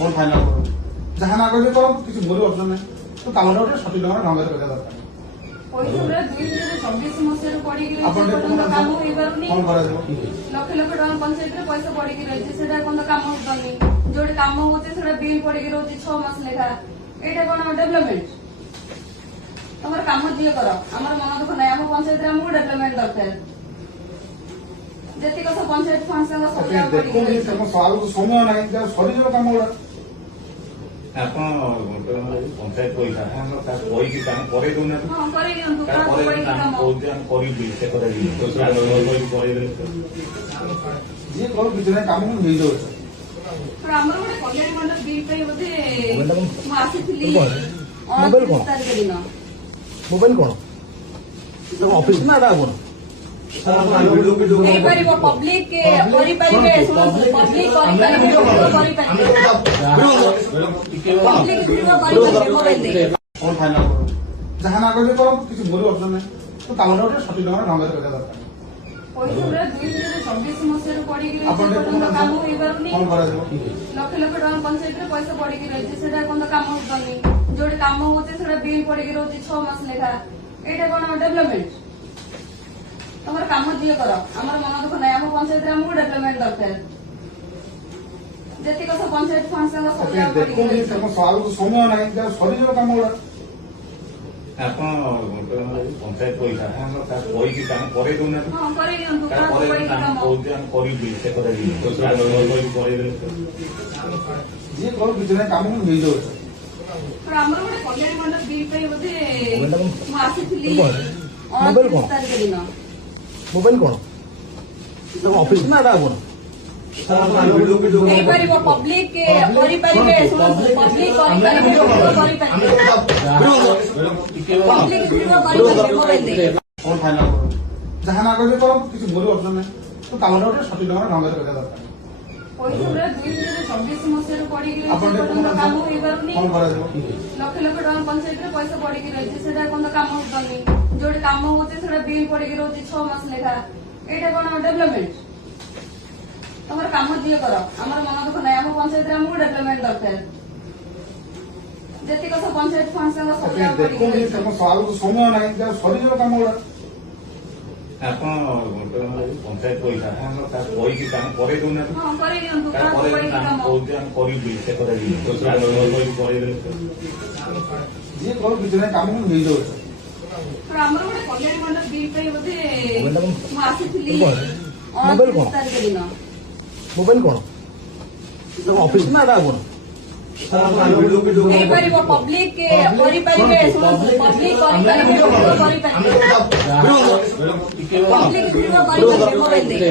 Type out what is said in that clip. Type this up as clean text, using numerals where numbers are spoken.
কোন ফাইনাল করো যাহা না করলে করো কিছু ভুল অপশন নাই তো কামটা ওটা সঠিক ঢঙ্গে ঢঙ্গে দেখা দরকার পয়সা 2024 মସିହାରୁ ପଡିକି ଆପଣ ରହିଛି ଟିକେ କାମ ହେଇପାରୁନି କଣ କରାଯିବ ଲକ୍ଷ ଲକ୍ଷ ଟଙ୍କା ପଞ୍ଚାୟତରେ ପଇସା ପଡିକି ରହିଛି ସେଟା ଏପର୍ଯ୍ୟନ୍ତ କାମ ହେଇପାରୁନି ଯୋଉଠି କାମ ହଉଛି ସେଟା ବିଲ୍ ପଡିକି ରହୁଛି 6 ମାସ ଲେଖା ଏଇଟା କଣ ଡେଭଲପମେଣ୍ଟ ତମର କାମ ଯିଏ କର ଆମର ମନ ଦୁଃଖ ନାହିଁ ଆମ ପଞ୍ଚାୟତରେ ଆମକୁ ଡେଭଲପମେଣ୍ଟ ଦରକାର ଯେତିକ ସବୁ ପଞ୍ଚାୟତ ଫଣ୍ଡ ସାଙ୍ଗ ସବୁ ଯାକ ପଡିକି ଦେଖୁନି ରହିଛି ତମ ସୱାଲକୁ ସମୟ ନାହିଁ ଯାହା ସରିଯିବ କାମ ଗୁଡା ଆପଣ ପଞ୍ଚାୟତ ପଇସା କହିକି କାମ କରେଇ ଦଉନାହାନ୍ତି ହଁ କରେଇ ଦିଅନ୍ତୁ କରେଇ ପଡିକି ଆମେ କାମ କହୁଛୁ ଆମେ କରିବି ସେ କଥା କରେଇଦେଲେ ଯିଏ କରୁ କିଛି ନାହିଁ କାମ କିନ୍ତୁ ହେଇଯାଉଛି पण ଆମର ଗୋଟେ କଲ୍ୟାଣ ମଣ୍ଡପ ବିଲ୍ ପାଇଁ ବୋଧେ ମୁଁ ଆସିଥିଲି ମୋବାଇଲ କଣ? 29 ତାରିଖ ଦିନ ମୋବାଇଲ କଣ ତମ ଅଫିସ ନା ଏଟା ଆପଣ ହେଇପାରିବ ପବ୍ଲିକ କରିପାରିବେ ଶୁଣନ୍ତୁ ପବ୍ଲିକ କରିପାରିବେ ପବ୍ଲିକ କରିପାରିବେ ମୋବାଇଲରେ কোন ফাইনাল করো যাহা না করলে করো কিছু ভুল অপশন নাই তো কামটা ওটা সঠিক ঢঙ্গে ঢঙ্গে দেখা দরকার ପଇସା 2024 ମସିହାରୁ ପଡିକି ଆପଣ ରହିଛି ଟିକେ ଏପର୍ଯ୍ୟନ୍ତ କାମ ହେଇପାରୁନି କଣ କରାଯିବ ଲକ୍ଷ ଲକ୍ଷ ଟଙ୍କା ପଞ୍ଚାୟତରେ ପଇସା ପଡିକି ରହିଛି ସେଟା ଏପର୍ଯ୍ୟନ୍ତ କାମ ହେଇପାରୁନି ଯୋଉଠି କାମ ହଉଛି ସେଟା ବିଲ୍ ପଡିକି ରହୁଛି 6 ମାସ ଲେଖା ଏଇଟା କଣ ଡେଭଲପମେଣ୍ଟ ତମର କାମ ଯିଏ କର ଆମର ମନ ଦୁଃଖ ନାହିଁ ଆମ ପଞ୍ଚାୟତରେ ଆମକୁ ଡେଭଲପମେଣ୍ଟ ଦରକାର ଯେତିକ ସବୁ ପଞ୍ଚାୟତ ଫଣ୍ଡ ସାଙ୍ଗ ସବୁ ଯାକ ପଡିକି ଦେଖୁନି ରହିଛି ତମ ସୱାଲକୁ ସମୟ ନାହିଁ ଯାହା ସରିଯିବ କାମ ଗୁଡା ଆପଣ ପଞ୍ଚାୟତ ପଇସା କହିକି କାମ କରେଇ ଦଉନାହାନ୍ତି ହଁ କରେଇ ଦିଅନ୍ତୁ କରେଇ ପଡିକି ଆମେ କାମ କହୁଛୁ ଆମେ କରିବି ସେ କଥା କରେଇଦେଲେ ଯିଏ କରୁ କିଛି ନାହିଁ କାମ କିନ୍ତୁ ହେଇଯାଉଛି पण ଆମର ଗୋଟେ କଲ୍ୟାଣ ମଣ୍ଡପ ବିଲ୍ ପାଇଁ ବୋଧେ ମୁଁ ଆସିଥିଲି ମୋବାଇଲ କଣ? 29 ତାରିଖ ଦିନ ମୋବାଇଲ କଣ ତମ ଅଫିସ ନା ଏଟା ଆପଣ ହେଇପାରିବ ପବ୍ଲିକ କରିପାରିବେ ଶୁଣନ୍ତୁ ପବ୍ଲିକ କରିପାରିବେ ପବ୍ଲିକ କରିପାରିବେ ମୋବାଇଲରେ কোন ফাইনাল করো যাহা না করলে করো কিছু ভুল অপশন নাই তো কামটা ওটা সঠিক ঢঙ্গে ঢঙ্গে দেখা দরকার ପଇସା 2024 ମସିହାରୁ ପଡିକି ରହିଛି ଆପଣ ଟିକେ ଏପର୍ଯ୍ୟନ୍ତ କାମ ହେଇପାରୁନି କଣ କରାଯିବ ଲକ୍ଷ ଲକ୍ଷ ଟଙ୍କା ପଞ୍ଚାୟତରେ ପଇସା ପଡିକି ରହିଛି ସେଟା ଏପର୍ଯ୍ୟନ୍ତ କାମ ହେଇପାରୁନି ଯୋଉଠି କାମ ହଉଛି ସେଟା ବିଲ୍ ପଡିକି ରହୁଛି 6 ମାସ ଲେଖା ଏଇଟା କଣ ଡେଭଲପମେଣ୍ଟ ତମର କାମ ଯିଏ କର ଆମର ମନ ଦୁଃଖ ନାହିଁ ଆମ ପଞ୍ଚାୟତରେ ଆମକୁ ଡେଭଲପମେଣ୍ଟ ଦରକାର ଯେତିକ ସବୁ ପଞ୍ଚାୟତ ଫଣ୍ଡ ସାଙ୍ଗ ସବୁ ଯାକ ପଡିକି ଦେଖୁନି ରହିଛି ତମ ସୱାଲକୁ ସମୟ ନାହିଁ ଯାହା ସରିଯିବ କାମ ଗୁଡା ଆପଣ ପଞ୍ଚାୟତ ପଇସା କହିକି କାମ କରେଇ ଦଉନାହାନ୍ତି ହଁ କରେଇ ଦିଅନ୍ତୁ କରେଇ ପଡିକି ଆମେ କାମ କହୁଛୁ ଆମେ କରିବି ସେ କଥା କରେଇଦେଲେ ଯିଏ କରୁ କିଛି ନାହିଁ କାମ କିନ୍ତୁ ହେଇଯାଉଛି पण ଆମର ଗୋଟେ କଲ୍ୟାଣ ମଣ୍ଡପ ବିଲ୍ ପାଇଁ ବୋଧେ ମୁଁ ଆସିଥିଲି ମୋବାଇଲ କଣ? 29 ତାରିଖ ଦିନ ମୋବାଇଲ କଣ ତମ ଅଫିସ ନା ଏଟା ଆପଣ ହେଇପାରିବ ପବ୍ଲିକ କରିପାରିବେ ଶୁଣନ୍ତୁ ପବ୍ଲିକ କରିପାରିବେ ପବ୍ଲିକ କରିପାରିବେ ମୋବାଇଲରେ